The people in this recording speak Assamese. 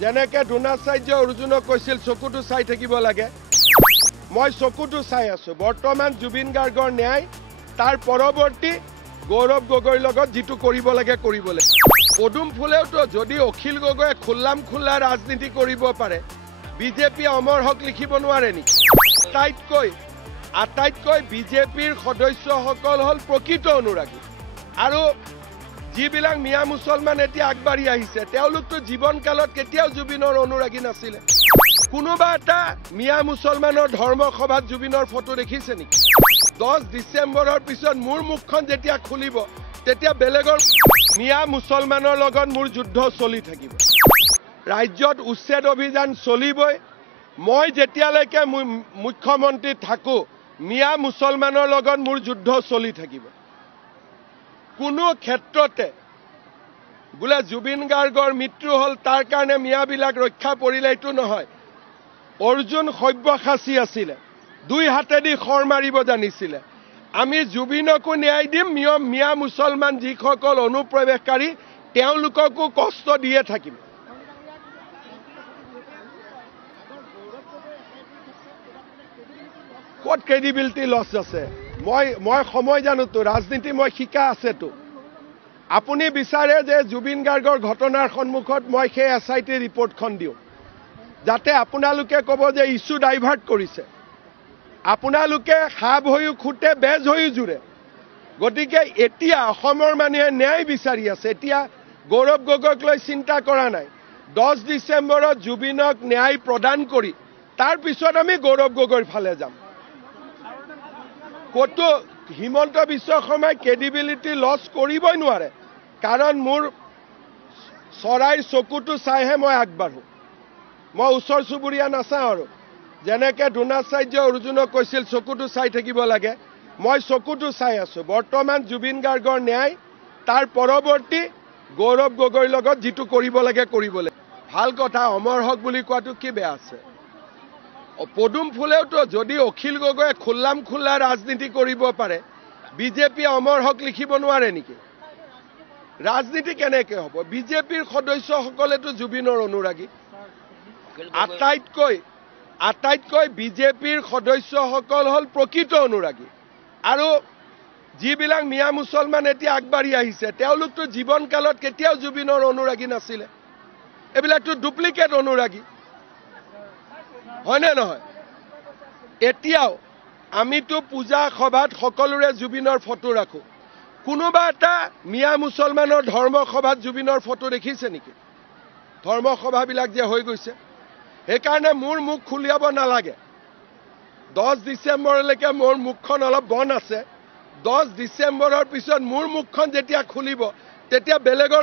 যেনেকে দ্ৰোণাচাৰ্য অৰ্জুনক কৈছিল চকুটো চাই থাকিব লাগে মই চকুটো চাই আছো বৰ্তমান জুবিন গাৰ্গৰ ন্যায় তাৰ পৰৱৰ্তী গৌৰৱ গগৈৰ লগত যেটো কৰিব লাগে কৰিবলৈ পদুম ফুলেওতো যদি অখিল গগৈয়ে খুল্লাম খুল্লা ৰাজনীতি কৰিব পাৰে বিজেপি অমৰ হক লিখিব নোৱাৰে নেকি আটাইতকৈ বিজেপিৰ সদস্যসকল হল প্ৰকৃত অনুৰাগী আৰু যিবিলাক মিয়া মুছলমান এতিয়া আগবাঢ়ি আহিছে তেওঁলোকতো জীৱনকালত কেতিয়াও জুবিনৰ অনুৰাগী নাছিলে কোনোবা এটা মিয়া মুছলমানৰ ধৰ্ম সভাত জুবিনৰ ফটো দেখিছে নেকি 10 ডিসেম্বৰৰ পিছত মোৰ মুখখন যেতিয়া খুলিব তেতিয়া বেলেগৰ মিয়া মুছলমানৰ লগত মোৰ যুদ্ধ চলি থাকিব ৰাজ্যত উচ্ছেদ অভিযান চলিবই মই যেতিয়ালৈকে মুখ্যমন্ত্ৰী থাকো মিয়া মুছলমানৰ লগত মোৰ যুদ্ধ চলি থাকিব কোনো ক্ষেত্ৰতে বুলে জুবিন গাৰ্গৰ মৃত্যু হল তাৰ কাৰণে মিয়াবিলাক ৰক্ষা পৰিলে এটো নহয় অৰ্জুন সব্যসাচী আছিল দুই হাতেদি খৰ মাৰিব জানিছিল আমি জুবিনকো ন্যায় দিম মিয়া মুছলমান যিসকল অনুপ্ৰৱেশকাৰী তেওঁলোককো কষ্ট দিয়ে থাকিম কত ক্ৰেডিবিলিটি লছ আছে মই সময় জানো তো ৰাজনীতি মই শিকা আছে তো আপুনি বিচাৰে যে জুবিন গাৰ্গৰ ঘটনাৰ সন্মুখত মই সেই এসআইটি ৰিপৰ্টখন দিও যাতে আপোনালোকে ক'ব যে ইস্যু ডাইভাৰ্ট কৰিছে আপোনালোকে খাব হৈও খুটে বেজ হৈও জুৰে গতিকে এতিয়া অসমৰ মানুহে ন্যায় বিচাৰি আছে এতিয়া গৌৰৱ গগৈক লৈ চিন্তা কৰা নাই 10 ডিসেম্বৰত জুবিনক ন্যায় প্ৰদান কৰি তাৰ পিছত আমি গৌৰৱ গগৈৰ ফালে যাম কতো হিমন্ত বিশ্ব শৰ্মাই ক্ৰেডিবিলিটি লছ কৰিবই নোৱাৰে কাৰণ মোৰ চৰাইৰ চকুটো চাইহে মই আগবাঢ়ো মই ওচৰ চুবুৰীয়া নাচাওঁ আৰু যেনেকে দ্ৰোণাচাৰ্য অৰ্জুনক কৈছিল চকুটো চাই থাকিব লাগে মই চকুটো চাই আছো বৰ্তমান জুবিন গাৰ্গৰ ন্যায় তাৰ পৰৱৰ্তী গৌৰৱ গগৈৰ লগত যেটো কৰিব লাগে কৰিবলৈ ভাল কথা অমৰ হক বুলি কোৱাটো কি বেয়া আছে পদুম ফুলেওতো যদি অখিল গগৈয়ে খুল্লাম খুল্লা ৰাজনীতি কৰিব পাৰে বিজেপি অমৰ হক লিখিব নোৱাৰে নেকি ৰাজনীতি কেনেকৈ হ'ব বিজেপিৰ সদস্যসকলেতো জুবিনৰ অনুৰাগী আটাইতকৈ বিজেপিৰ সদস্যসকল হল প্ৰকৃত অনুৰাগী আৰু যিবিলাক মিয়া মুছলমান এতিয়া আগবাঢ়ি আহিছে তেওঁলোকতো জীৱনকালত কেতিয়াও জুবিনৰ অনুৰাগী নাছিলে এইবিলাকতো ডুপ্লিকেট অনুৰাগী হয়নে নহয় এতিয়াও আমিতো পূজা সভাত সকলোৰে জুবিনৰ ফটো ৰাখো কোনোবা এটা মিয়া মুছলমানৰ ধৰ্ম সভাত জুবিনৰ ফটো দেখিছে নেকি ধৰ্ম সভাবিলাক যে হৈ গৈছে সেইকাৰণে মোৰ মুখ খুলিয়াব নালাগে 10 ডিসেম্বৰলৈকে মোৰ মুখখন অলপ বন্ধ আছে 10 ডিসেম্বৰৰ পিছত মোৰ মুখখন যেতিয়া খুলিব তেতিয়া বেলেগৰ